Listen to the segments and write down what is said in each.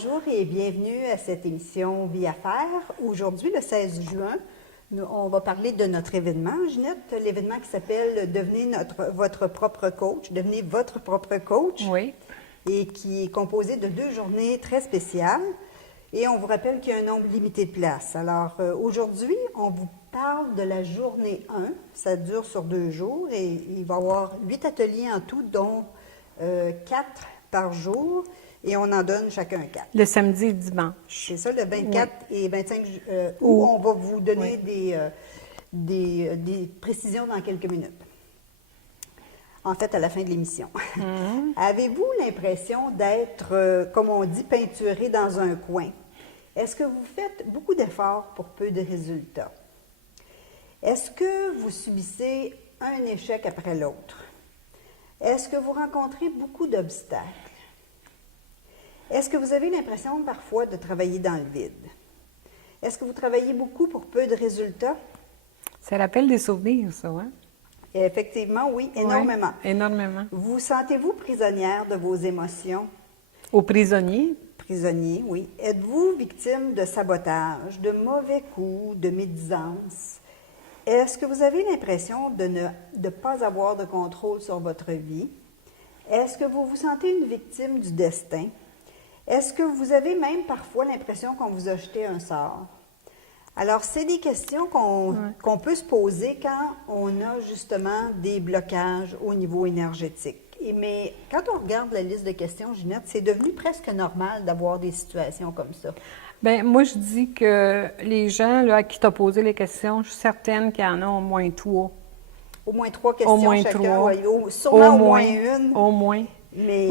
Bonjour et bienvenue à cette émission Vie à faire. Aujourd'hui, le 16 juin, on va parler de notre événement, Ginette, l'événement qui s'appelle Devenez votre propre coach, devenez votre propre coach. Oui. Et qui est composé de 2 journées très spéciales. Et on vous rappelle qu'il y a un nombre limité de places. Alors, aujourd'hui, on vous parle de la journée 1. Ça dure sur 2 jours et il va y avoir 8 ateliers en tout, dont 4 par jour. Et on en donne chacun 4. Le samedi et dimanche. C'est ça, le 24 et 25 où on va vous donner des précisions dans quelques minutes. En fait, à la fin de l'émission. Avez-vous l'impression d'être, comme on dit, peinturé dans un coin? Est-ce que vous faites beaucoup d'efforts pour peu de résultats? Est-ce que vous subissez un échec après l'autre? Est-ce que vous rencontrez beaucoup d'obstacles? Est-ce que vous avez l'impression parfois de travailler dans le vide? Est-ce que vous travaillez beaucoup pour peu de résultats? Ça rappelle des souvenirs, ça, hein? Effectivement, oui, énormément. Oui, énormément. Vous sentez-vous prisonnière de vos émotions? Aux prisonniers? Prisonnier, oui. Êtes-vous victime de sabotage, de mauvais coups, de médisance? Est-ce que vous avez l'impression de ne pas avoir de contrôle sur votre vie? Est-ce que vous vous sentez une victime du destin? Est-ce que vous avez même parfois l'impression qu'on vous a jeté un sort? Alors, c'est des questions qu'on peut se poser quand on a justement des blocages au niveau énergétique. Mais quand on regarde la liste de questions, Ginette, c'est devenu presque normal d'avoir des situations comme ça. Bien, moi, je dis que les gens là, à qui tu as posé les questions, je suis certaine qu'il y en a au moins 3. Au moins 3 questions au moins chacun. 3. Sûrement au moins une. Au moins. Mais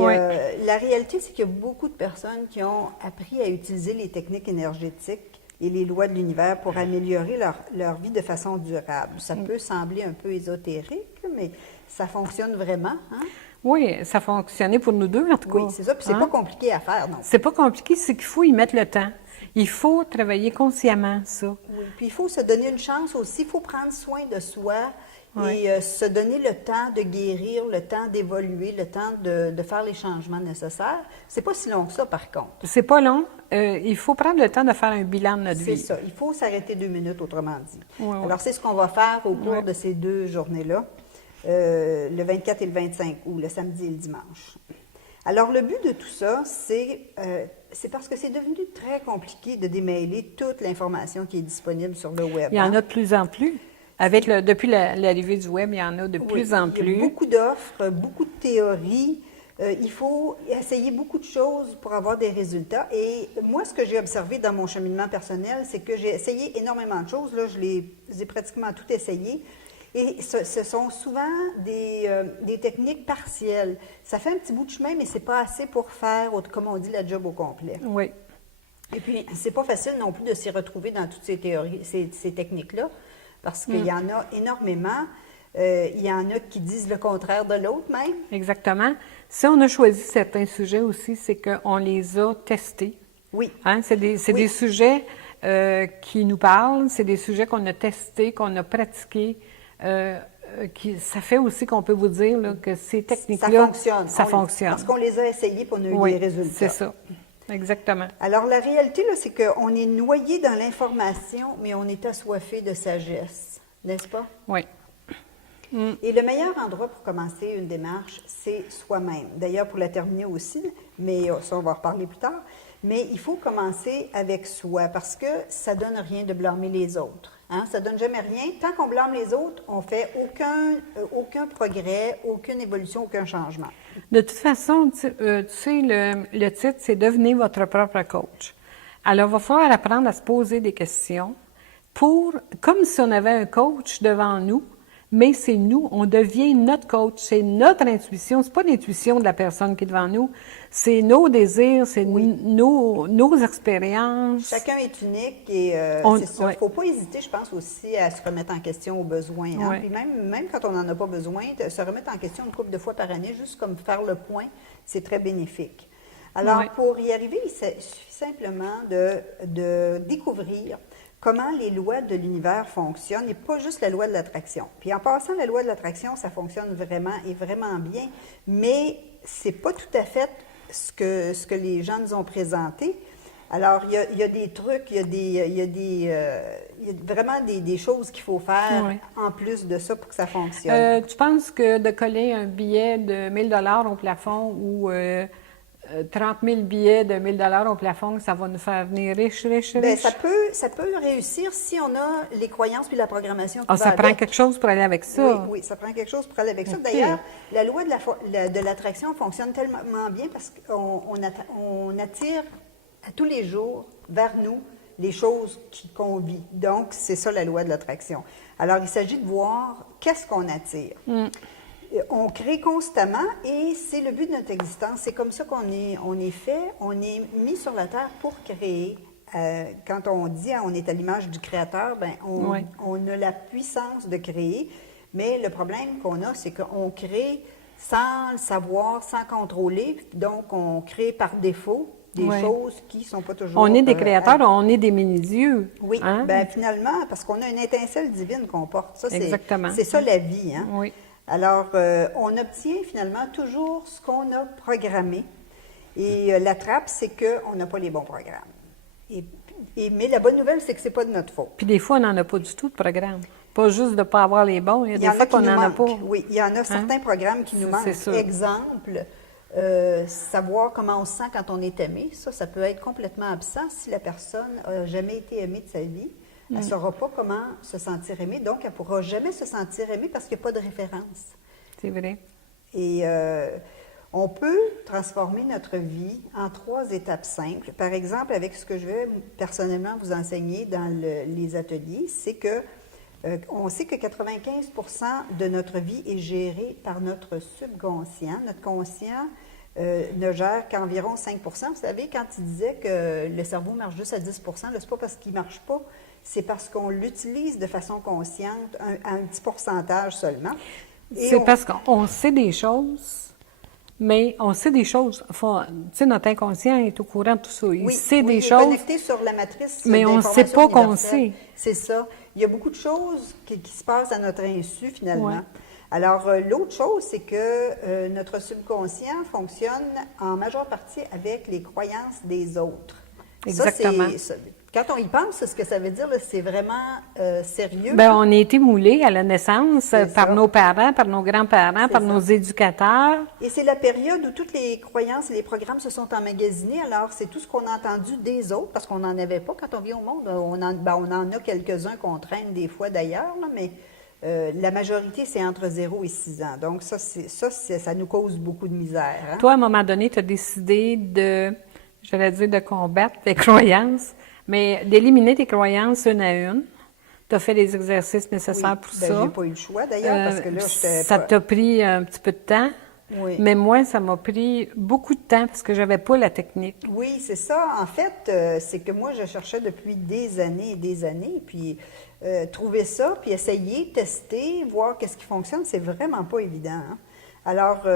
la réalité, c'est qu'il y a beaucoup de personnes qui ont appris à utiliser les techniques énergétiques et les lois de l'univers pour améliorer leur vie de façon durable. Ça peut sembler un peu ésotérique, mais ça fonctionne vraiment. Hein? Oui, ça fonctionnait pour nous deux, en tout cas. Oui, c'est ça. Puis c'est pas compliqué à faire, non. C'est pas compliqué, c'est qu'il faut y mettre le temps. Il faut travailler consciemment, ça. Oui, puis il faut se donner une chance aussi. Il faut prendre soin de soi et se donner le temps de guérir, le temps d'évoluer, le temps de faire les changements nécessaires. C'est pas si long que ça, par contre. C'est pas long. Il faut prendre le temps de faire un bilan de notre vie. C'est ça. Il faut s'arrêter 2 minutes, autrement dit. Oui. Alors, c'est ce qu'on va faire au cours de ces 2 journées-là, le 24 et le 25 août, le samedi et le dimanche. Alors, le but de tout ça, c'est parce que c'est devenu très compliqué de démêler toute l'information qui est disponible sur le web. Il y en a de plus en plus. Depuis l'arrivée du web, il y en a de plus en plus. Il y a beaucoup d'offres, beaucoup de théories. Il faut essayer beaucoup de choses pour avoir des résultats. Et moi, ce que j'ai observé dans mon cheminement personnel, c'est que j'ai essayé énormément de choses. Là, je les ai pratiquement toutes essayées. Et ce sont souvent des techniques partielles. Ça fait un petit bout de chemin, mais c'est pas assez pour faire, comme on dit, la job au complet. Oui. Et puis, c'est pas facile non plus de s'y retrouver dans toutes ces théories, ces techniques-là, parce qu'il y en a énormément. Il y en a qui disent le contraire de l'autre même. Exactement. Si on a choisi certains sujets aussi, c'est qu'on les a testés. Oui. Hein? C'est des sujets qui nous parlent, c'est des sujets qu'on a testés, qu'on a pratiqués. Ça fait aussi qu'on peut vous dire là, que ces techniques-là, ça fonctionne. Parce qu'on les a essayées et on a eu des résultats. C'est ça. Exactement. Alors, la réalité, là, c'est qu'on est noyé dans l'information, mais on est assoiffé de sagesse, n'est-ce pas? Oui. Et le meilleur endroit pour commencer une démarche, c'est soi-même. D'ailleurs, pour la terminer aussi, mais ça, on va en reparler plus tard. Mais il faut commencer avec soi parce que ça ne donne rien de blâmer les autres. Hein? Ça ne donne jamais rien. Tant qu'on blâme les autres, on ne fait aucun progrès, aucune évolution, aucun changement. De toute façon, tu sais, le titre, c'est « Devenez votre propre coach ». Alors, il va falloir apprendre à se poser des questions comme si on avait un coach devant nous, mais c'est nous, on devient notre coach, c'est notre intuition, c'est pas l'intuition de la personne qui est devant nous, c'est nos désirs, c'est nos expériences. Chacun est unique et c'est ça. Il ne faut pas hésiter, je pense, aussi à se remettre en question aux besoins. Hein? Puis même quand on n'en a pas besoin, se remettre en question une couple de fois par année, juste comme faire le point, c'est très bénéfique. Alors, pour y arriver, il suffit simplement de découvrir comment les lois de l'univers fonctionnent et pas juste la loi de l'attraction. Puis en passant, la loi de l'attraction, ça fonctionne vraiment et vraiment bien, mais c'est pas tout à fait ce que les gens nous ont présenté. Alors, il y a des trucs, il y a vraiment des choses qu'il faut faire Oui. en plus de ça pour que ça fonctionne. Tu penses que de coller un billet de 1 000 au plafond ou 30 000 billets de 1 000 au plafond, ça va nous faire venir riche? Bien, ça peut réussir si on a les croyances puis la programmation qui Ah, va ça prend avec. quelque chose pour aller avec ça. Oui, oui, ça prend quelque chose pour aller avec ça. OK. D'ailleurs, la loi de l'attraction fonctionne tellement bien parce qu'on attire à tous les jours vers nous les choses qu'on vit. Donc, c'est ça la loi de l'attraction. Alors, il s'agit de voir qu'est-ce qu'on attire. On crée constamment et c'est le but de notre existence. C'est comme ça on est fait, on est mis sur la terre pour créer. Quand on dit on est à l'image du Créateur, ben Oui. on a la puissance de créer, mais le problème qu'on a, c'est qu'on crée sans le savoir, sans contrôler, donc on crée par défaut des Oui. choses qui ne sont pas toujours... On est des créateurs, on est des mini-dieux. Oui, hein? ben finalement, parce qu'on a une étincelle divine qu'on porte. Ça, Exactement. c'est ça la vie. Hein? Oui. Alors, on obtient finalement toujours ce qu'on a programmé. Et la trappe, c'est qu'on n'a pas les bons programmes. Mais la bonne nouvelle, c'est que ce n'est pas de notre faute. Puis des fois, on n'en a pas du tout de programme. Pas juste de ne pas avoir les bons, il y a Il des y en fois a qui qu'on nous n'en a manquent. pas. Oui, il y en a certains programmes qui nous C'est manquent. sûr. Exemple, savoir comment on se sent quand on est aimé. Ça peut être complètement absent si la personne n'a jamais été aimée de sa vie. Elle ne saura pas comment se sentir aimée, donc elle ne pourra jamais se sentir aimée parce qu'il n'y a pas de référence. C'est vrai. Et on peut transformer notre vie en 3 étapes simples. Par exemple, avec ce que je vais personnellement vous enseigner dans les ateliers, c'est que on sait que 95% de notre vie est gérée par notre subconscient. Notre conscient ne gère qu'environ 5%. Vous savez, quand il disait que le cerveau marche juste à 10%, c'est pas parce qu'il ne marche pas, c'est parce qu'on l'utilise de façon consciente à un petit pourcentage seulement. C'est parce qu'on sait des choses, mais on sait des choses. Tu sais, notre inconscient est au courant de tout ça. Il sait des il est choses, connecté sur la matrice mais on ne sait pas qu'on sait. C'est ça. Il y a beaucoup de choses qui se passent à notre insu, finalement. Ouais. Alors, l'autre chose, c'est que notre subconscient fonctionne en majeure partie avec les croyances des autres. Exactement. Quand on y pense, ce que ça veut dire, là, c'est vraiment sérieux. Bien, on a été moulés à la naissance C'est par ça. nos parents, par nos grands-parents, par ça. nos éducateurs. Et c'est la période où toutes les croyances et les programmes se sont emmagasinés. Alors, c'est tout ce qu'on a entendu des autres, parce qu'on n'en avait pas quand on vient au monde. On en a quelques-uns qu'on traîne des fois d'ailleurs, là, mais la majorité, c'est entre 0 et 6 ans. Donc, ça nous cause beaucoup de misère. Hein? Toi, à un moment donné, tu as décidé de combattre tes croyances, mais d'éliminer tes croyances une à une. Tu as fait les exercices nécessaires pour ben, ça. j'ai pas eu le choix d'ailleurs, parce que là, j'étais ça pas... t'a pris un petit peu de temps. Oui. Mais moi, ça m'a pris beaucoup de temps parce que j'avais pas la technique. Oui, c'est ça. En fait, c'est que moi, je cherchais depuis des années, puis trouver ça, puis essayer, tester, voir qu'est-ce qui fonctionne, c'est vraiment pas évident. Hein? Alors,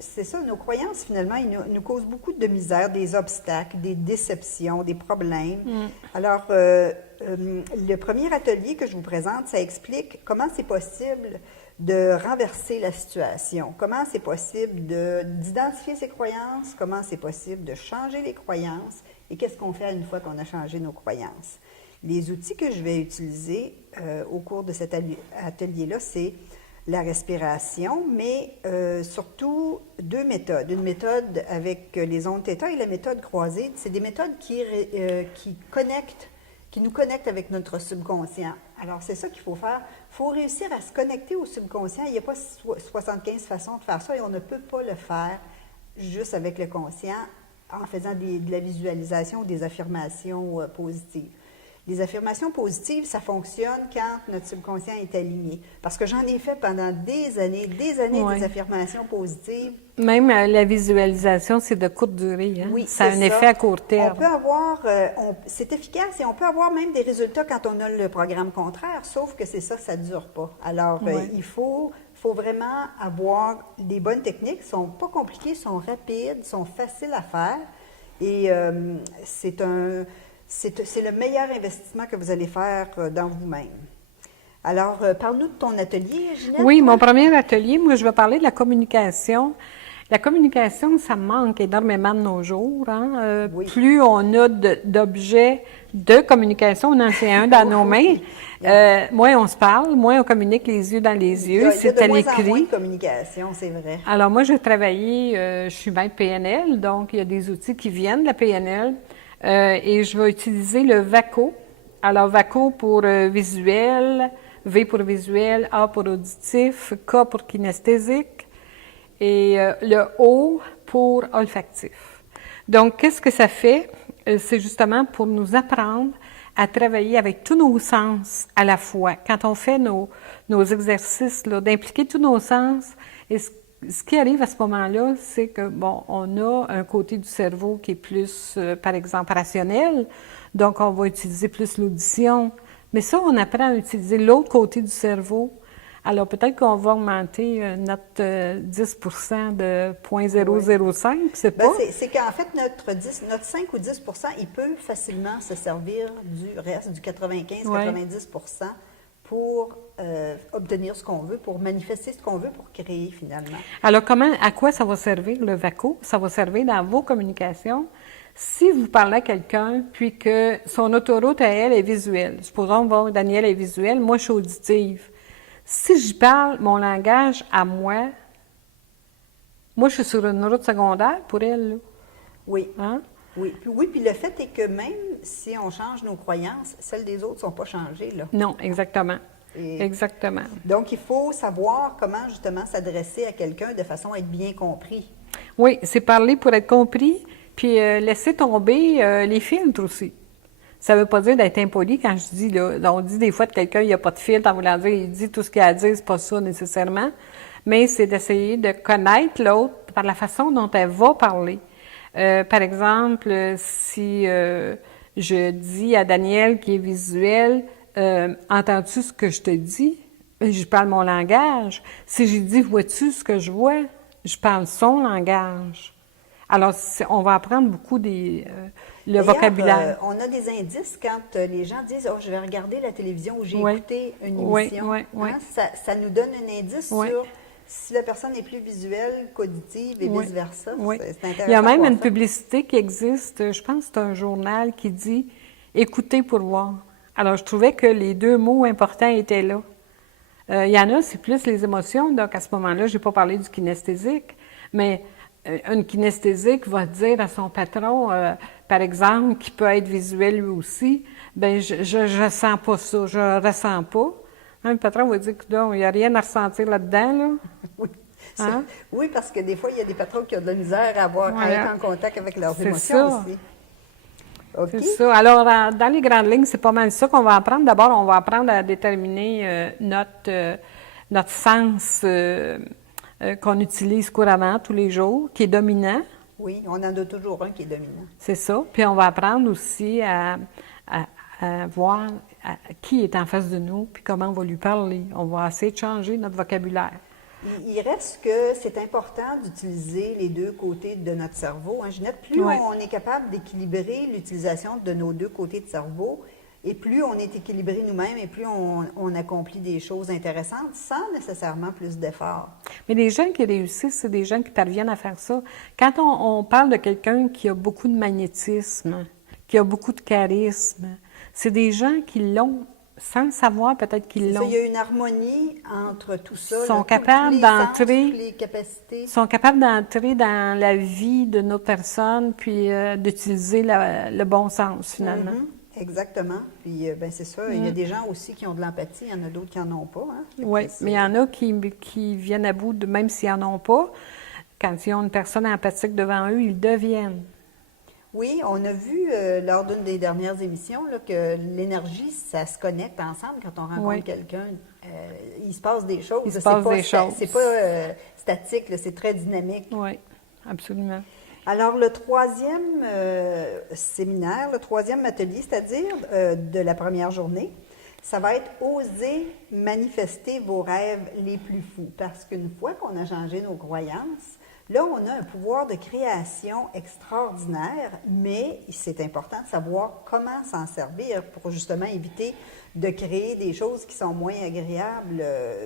c'est ça, nos croyances, finalement, ils nous causent beaucoup de misère, des obstacles, des déceptions, des problèmes. Alors, le premier atelier que je vous présente, ça explique comment c'est possible de renverser la situation, comment c'est possible d'identifier ses croyances, comment c'est possible de changer les croyances et qu'est-ce qu'on fait une fois qu'on a changé nos croyances. Les outils que je vais utiliser au cours de cet atelier-là, c'est la respiration, mais surtout 2 méthodes. Une méthode avec les ondes θ et la méthode croisée. C'est des méthodes qui nous connectent avec notre subconscient. Alors, c'est ça qu'il faut faire. Il faut réussir à se connecter au subconscient. Il n'y a pas 75 façons de faire ça et on ne peut pas le faire juste avec le conscient en faisant de la visualisation ou des affirmations positives. Les affirmations positives, ça fonctionne quand notre subconscient est aligné. Parce que j'en ai fait pendant des années Ouais. des affirmations positives. Même la visualisation, c'est de courte durée. Hein? Oui, ça a c'est un ça. effet à court terme. On peut avoir, c'est efficace et on peut avoir même des résultats quand on a le programme contraire, sauf que c'est ça, ça ne dure pas. Alors, Ouais. il faut vraiment avoir des bonnes techniques. Elles ne sont pas compliquées, sont rapides, sont faciles à faire. Et c'est le meilleur investissement que vous allez faire dans vous-même. Alors, parle-nous de ton atelier, Ginette. Oui, mon premier atelier, moi, je vais parler de la communication. La communication, ça manque énormément de nos jours. Hein? Oui. Plus on a d'objets de communication, on en tient un dans nos mains, moins on se parle, moins on communique les yeux dans les yeux, c'est à Il y a de moins en moins l'écrit. de communication, c'est vrai. Alors moi, j'ai travaillé, je suis maître PNL, donc il y a des outils qui viennent de la PNL et je vais utiliser le VACO. Alors VACO pour visuel, V pour visuel, A pour auditif, K pour kinesthésique et le O pour olfactif. Donc, qu'est-ce que ça fait? C'est justement pour nous apprendre à travailler avec tous nos sens à la fois. Quand on fait nos exercices, là, d'impliquer tous nos sens, et ce qui arrive à ce moment-là, c'est que, bon, on a un côté du cerveau qui est plus, par exemple, rationnel, donc on va utiliser plus l'audition, mais ça, on apprend à utiliser l'autre côté du cerveau. Alors, peut-être qu'on va augmenter notre 10 de 0,005, c'est pas? C'est qu'en fait, notre 5 ou 10 il peut facilement se servir du reste, du 95-90 pour obtenir ce qu'on veut, pour manifester ce qu'on veut, pour créer finalement. Alors, à quoi ça va servir le VACO? Ça va servir dans vos communications. Si vous parlez à quelqu'un, puis que son autoroute à elle est visuelle, supposons que Danielle est visuelle, moi je suis auditive. Si je parle mon langage à moi je suis sur une route secondaire pour elle. Là. Oui. Hein? Oui. Puis le fait est que même si on change nos croyances, celles des autres ne sont pas changées. Là. Non, exactement. Et exactement. donc, il faut savoir comment justement s'adresser à quelqu'un de façon à être bien compris. Oui, c'est parler pour être compris, puis laisser tomber les filtres aussi. Ça ne veut pas dire d'être impoli quand je dis, là, on dit des fois de quelqu'un, il n'y a pas de filtre, en voulant dire, il dit tout ce qu'il a à dire, c'est pas ça nécessairement, mais c'est d'essayer de connaître l'autre par la façon dont elle va parler. Par exemple, si je dis à Daniel qui est visuel, entends-tu ce que je te dis? Je parle mon langage. Si j'ai dit, vois-tu ce que je vois? Je parle son langage. Alors, on va apprendre beaucoup le vocabulaire. On a des indices quand les gens disent « Oh, je vais regarder la télévision » ou « J'ai écouté une émission Oui. Hein? Ça nous donne un indice sur si la personne est plus visuelle qu'auditive et vice-versa. C'est intéressant. Il y a même une publicité qui existe, je pense que c'est un journal qui dit « Écoutez pour voir ». Alors, je trouvais que les deux mots importants étaient là. Il y en a, c'est plus les émotions, donc à ce moment-là, je n'ai pas parlé du kinesthésique, mais une kinesthésique va dire à son patron, par exemple, qui peut être visuel lui aussi, ben je sens pas ça, je ressens pas. Hein, le patron va dire qu'il n'y a rien à ressentir là-dedans, là. Oui. Hein? Oui, parce que des fois, il y a des patrons qui ont de la misère à être en contact avec leurs émotions ça. aussi. Okay. C'est ça. Alors, dans les grandes lignes, c'est pas mal ça qu'on va apprendre. D'abord, on va apprendre à déterminer notre sens qu'on utilise couramment tous les jours, qui est dominant. Oui, on en a toujours un qui est dominant. C'est ça. Puis on va apprendre aussi à voir qui est en face de nous, puis comment on va lui parler. On va essayer de changer notre vocabulaire. Il reste que c'est important d'utiliser les deux côtés de notre cerveau. Hein, Ginette, plus on est capable d'équilibrer l'utilisation de nos deux côtés de cerveau, et plus on est équilibré nous-mêmes, et plus on accomplit des choses intéressantes sans nécessairement plus d'efforts. Mais les gens qui réussissent, c'est des gens qui parviennent à faire ça. Quand on parle de quelqu'un qui a beaucoup de magnétisme, qui a beaucoup de charisme, c'est des gens qui l'ont sans le savoir, peut-être qu'ils l'ont. Il y a une harmonie entre tout ça. Ils sont capables d'entrer. Les capacités. Sont capables d'entrer dans la vie de notre personne, puis d'utiliser le bon sens, finalement. Exactement. Puis, c'est ça. Il y a des gens aussi qui ont de l'empathie. Il y en a d'autres qui n'en ont pas. Hein? Oui, mais il y en a qui viennent à bout, même s'ils n'en ont pas. Quand ils ont une personne empathique devant eux, ils deviennent. Oui, on a vu lors d'une des dernières émissions là, que l'énergie, ça se connecte ensemble quand on rencontre quelqu'un. Il se passe des choses. Il se passe des choses. C'est pas statique, c'est très dynamique. Oui, absolument. Alors, le troisième séminaire, le troisième atelier, c'est-à-dire de la première journée, ça va être « Oser manifester vos rêves les plus fous ». Parce qu'une fois qu'on a changé nos croyances, Là, on a un pouvoir de création extraordinaire, mais c'est important de savoir comment s'en servir pour justement éviter de créer des choses qui sont moins agréables,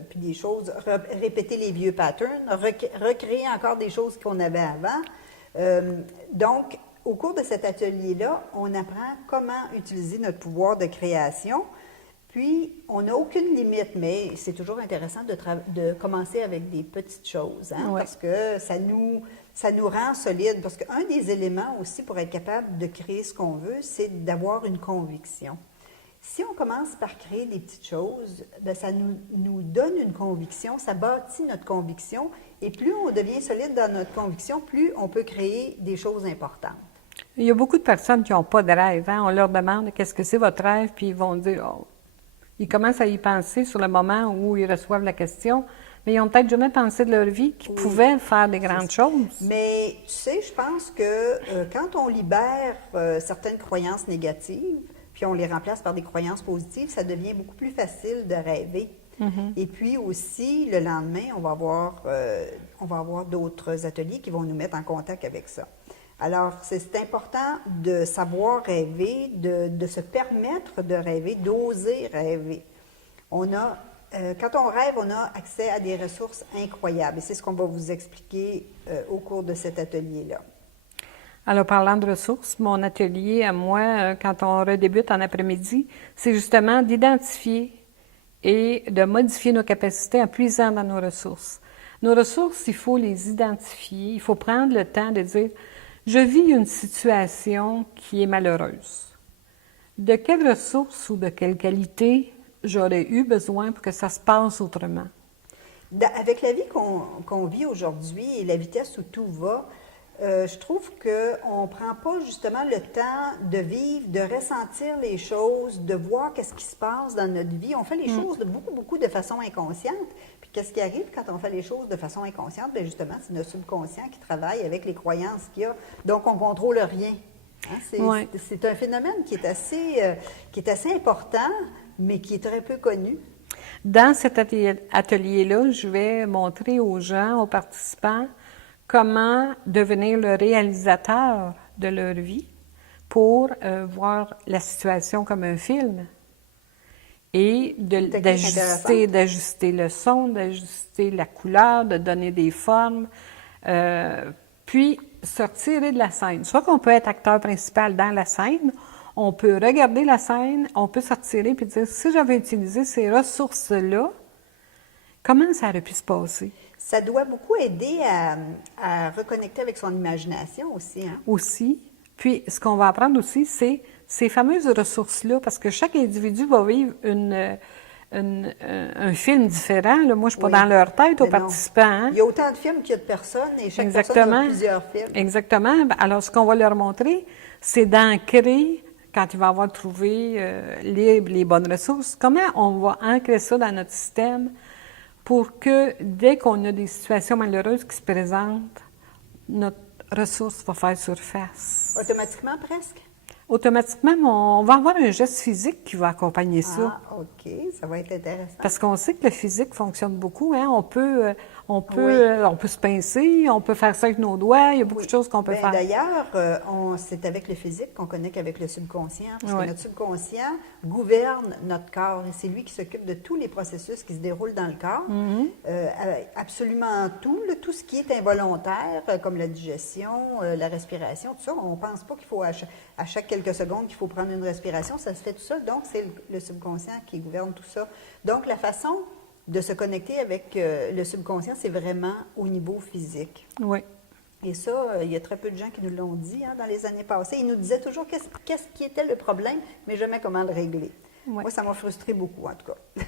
puis des choses, répéter les vieux patterns, recréer encore des choses qu'on avait avant. Donc, au cours de cet atelier-là, on apprend comment utiliser notre pouvoir de création. Puis, on n'a aucune limite, mais c'est toujours intéressant de commencer avec des petites choses, hein, Ouais. parce que ça nous rend solide. Parce qu'un des éléments aussi pour être capable de créer ce qu'on veut, c'est d'avoir une conviction. Si on commence par créer des petites choses, bien, ça nous donne une conviction, ça bâtit notre conviction, et plus on devient solide dans notre conviction, plus on peut créer des choses importantes. Il y a beaucoup de personnes qui n'ont pas de rêve. Hein? On leur demande qu'est-ce que c'est votre rêve, puis ils vont dire, oh. Ils commencent à y penser sur le moment où ils reçoivent la question, mais ils n'ont peut-être jamais pensé de leur vie qu'ils pouvaient faire des grandes choses. Mais tu sais, je pense que quand on libère certaines croyances négatives, puis on les remplace par des croyances positives, ça devient beaucoup plus facile de rêver. Et puis aussi, le lendemain, on va avoir d'autres ateliers qui vont nous mettre en contact avec ça. Alors, c'est important de savoir rêver, de se permettre de rêver, d'oser rêver. Quand on rêve, on a accès à des ressources incroyables. Et c'est ce qu'on va vous expliquer au cours de cet atelier-là. Alors, parlant de ressources, mon atelier à moi, quand on redébute en après-midi, c'est justement d'identifier et de modifier nos capacités en puisant dans nos ressources. Nos ressources, il faut les identifier, il faut prendre le temps de dire « Je vis une situation qui est malheureuse. De quelles ressources ou de quelle qualité j'aurais eu besoin pour que ça se passe autrement? » Avec la vie qu'on vit aujourd'hui et la vitesse où tout va, je trouve qu'on ne prend pas justement le temps de vivre, de ressentir les choses, de voir qu'est-ce qui se passe dans notre vie. On fait les choses beaucoup de façon inconsciente. Puis qu'est-ce qui arrive quand on fait les choses de façon inconsciente? Bien justement, c'est notre subconscient qui travaille avec les croyances qu'il y a. Donc, on ne contrôle rien. Hein? C'est un phénomène qui est assez important, mais qui est très peu connu. Dans cet atelier-là, je vais montrer aux gens, aux participants, comment devenir le réalisateur de leur vie pour voir la situation comme un film et d'ajuster le son, d'ajuster la couleur, de donner des formes, puis sortir de la scène. Soit qu'on peut être acteur principal dans la scène, on peut regarder la scène, on peut sortir et puis dire, si j'avais utilisé ces ressources-là, comment ça aurait pu se passer? Ça doit beaucoup aider à reconnecter avec son imagination aussi. Hein? Aussi. Puis, ce qu'on va apprendre aussi, c'est ces fameuses ressources-là, parce que chaque individu va vivre un film différent. Là. Moi, je ne suis pas dans leur tête aux participants. Hein? Il y a autant de films qu'il y a de personnes et chaque personne a plusieurs films. Exactement. Alors, ce qu'on va leur montrer, c'est d'ancrer, quand ils vont avoir trouvé les bonnes ressources, comment on va ancrer ça dans notre système pour que, dès qu'on a des situations malheureuses qui se présentent, notre ressource va faire surface. Automatiquement, presque? Automatiquement, on va avoir un geste physique qui va accompagner ça. Ah, OK. Ça va être intéressant. Parce qu'on sait que le physique fonctionne beaucoup. Hein? On peut se pincer, on peut faire ça avec nos doigts. Il y a beaucoup de choses qu'on peut faire. D'ailleurs, c'est avec le physique qu'on connecte avec le subconscient. Parce que notre subconscient gouverne notre corps. Et c'est lui qui s'occupe de tous les processus qui se déroulent dans le corps. Absolument tout. Tout ce qui est involontaire, comme la digestion, la respiration, tout ça. On ne pense pas qu'il faut à chaque quelques secondes qu'il faut prendre une respiration. Ça se fait tout seul. Donc, c'est le subconscient qui gouverne tout ça. Donc, la façon de se connecter avec le subconscient, c'est vraiment au niveau physique. Oui. Et ça, il y a très peu de gens qui nous l'ont dit dans les années passées. Ils nous disaient toujours qu'est-ce qui était le problème, mais jamais comment le régler. Oui. Moi, ça m'a frustré beaucoup, en tout cas.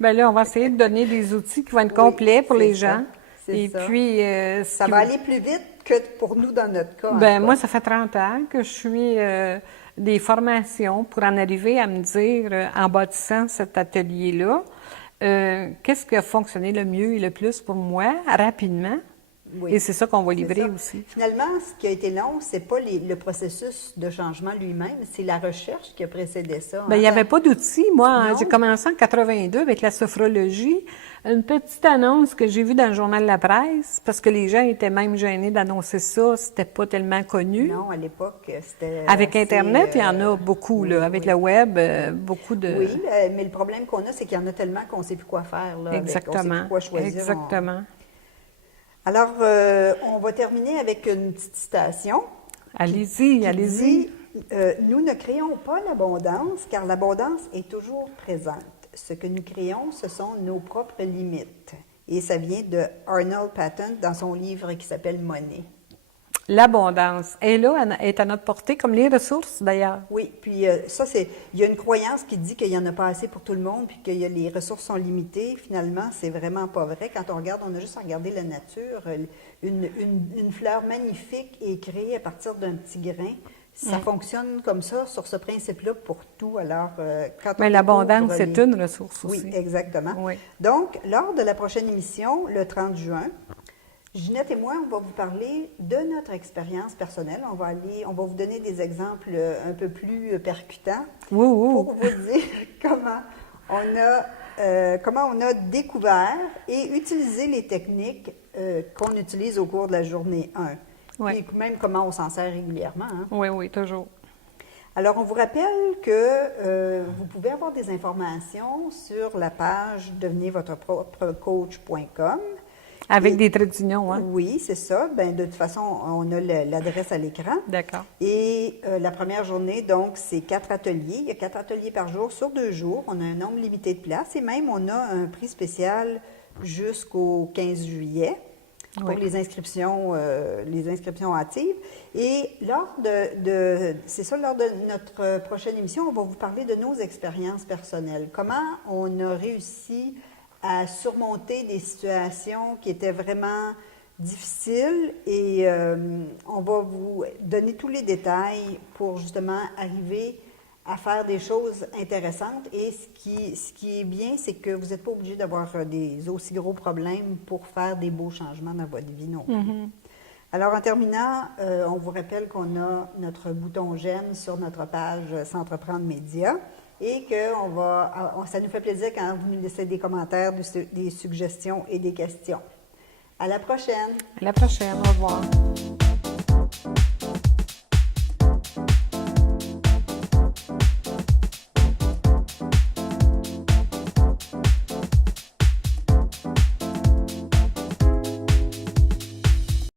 Bien là, on va essayer de donner des outils qui vont être complets pour les gens. Puis, ça va aller plus vite que pour nous dans notre cas. Bien, moi, ça fait 30 ans que je suis des formations pour en arriver à me dire, en bâtissant cet atelier-là, qu'est-ce qui a fonctionné le mieux et le plus pour moi, rapidement, Oui. Et c'est ça qu'on va C'est livrer ça. aussi. Finalement, ce qui a été long, c'est pas le processus de changement lui-même, c'est la recherche qui a précédé ça. Bien, il n'y avait pas d'outils. Moi, Non. j'ai commencé en 82 avec la sophrologie. Une petite annonce que j'ai vue dans le journal La Presse, parce que les gens étaient même gênés d'annoncer ça. C'était pas tellement connu. Non, à l'époque, c'était Avec assez, Internet, il y en a beaucoup, oui, là. Avec oui. le web, beaucoup de... Oui, mais le problème qu'on a, c'est qu'il y en a tellement qu'on ne sait plus quoi faire. Là, on ne sait Exactement. plus quoi choisir. Exactement. Alors, on va terminer avec une petite citation. Allez-y, qui allez-y. dit, nous ne créons pas l'abondance, car l'abondance est toujours présente. Ce que nous créons, ce sont nos propres limites. Et ça vient de Arnold Patent dans son livre qui s'appelle Money. L'abondance est là, elle est à notre portée, comme les ressources d'ailleurs. Oui, puis ça, il y a une croyance qui dit qu'il n'y en a pas assez pour tout le monde, puis que les ressources sont limitées. Finalement, c'est vraiment pas vrai. Quand on regarde, on a juste à regarder la nature. Une fleur magnifique est créée à partir d'un petit grain. Ça fonctionne comme ça, sur ce principe-là, pour tout. Alors, quand on Mais l'abondance, découvre c'est une ressource Oui, aussi. exactement. Oui. Donc, lors de la prochaine émission, le 30 juin, Ginette et moi, on va vous parler de notre expérience personnelle. On va vous donner des exemples un peu plus percutants pour vous dire comment on a découvert et utilisé les techniques qu'on utilise au cours de la journée 1. Oui. Et même comment on s'en sert régulièrement. Hein. Oui, oui, toujours. Alors, on vous rappelle que vous pouvez avoir des informations sur la page devenezvotreproprecoach.com. Avec des traits d'union, hein? Oui, c'est ça. Ben, de toute façon, on a l'adresse à l'écran. D'accord. Et la première journée, donc, c'est 4 ateliers. Il y a 4 ateliers par jour sur 2 jours. On a un nombre limité de places et même on a un prix spécial jusqu'au 15 juillet pour Oui. les inscriptions hâtives. Et lors de notre prochaine émission, on va vous parler de nos expériences personnelles. Comment on a réussi à surmonter des situations qui étaient vraiment difficiles et on va vous donner tous les détails pour justement arriver à faire des choses intéressantes. Et ce qui est bien, c'est que vous n'êtes pas obligé d'avoir des aussi gros problèmes pour faire des beaux changements dans votre vie non plus. Alors, en terminant, on vous rappelle qu'on a notre bouton j'aime sur notre page S'entreprendre Média et que ça nous fait plaisir quand vous nous laissez des commentaires, des suggestions et des questions. À la prochaine! À la prochaine, au revoir.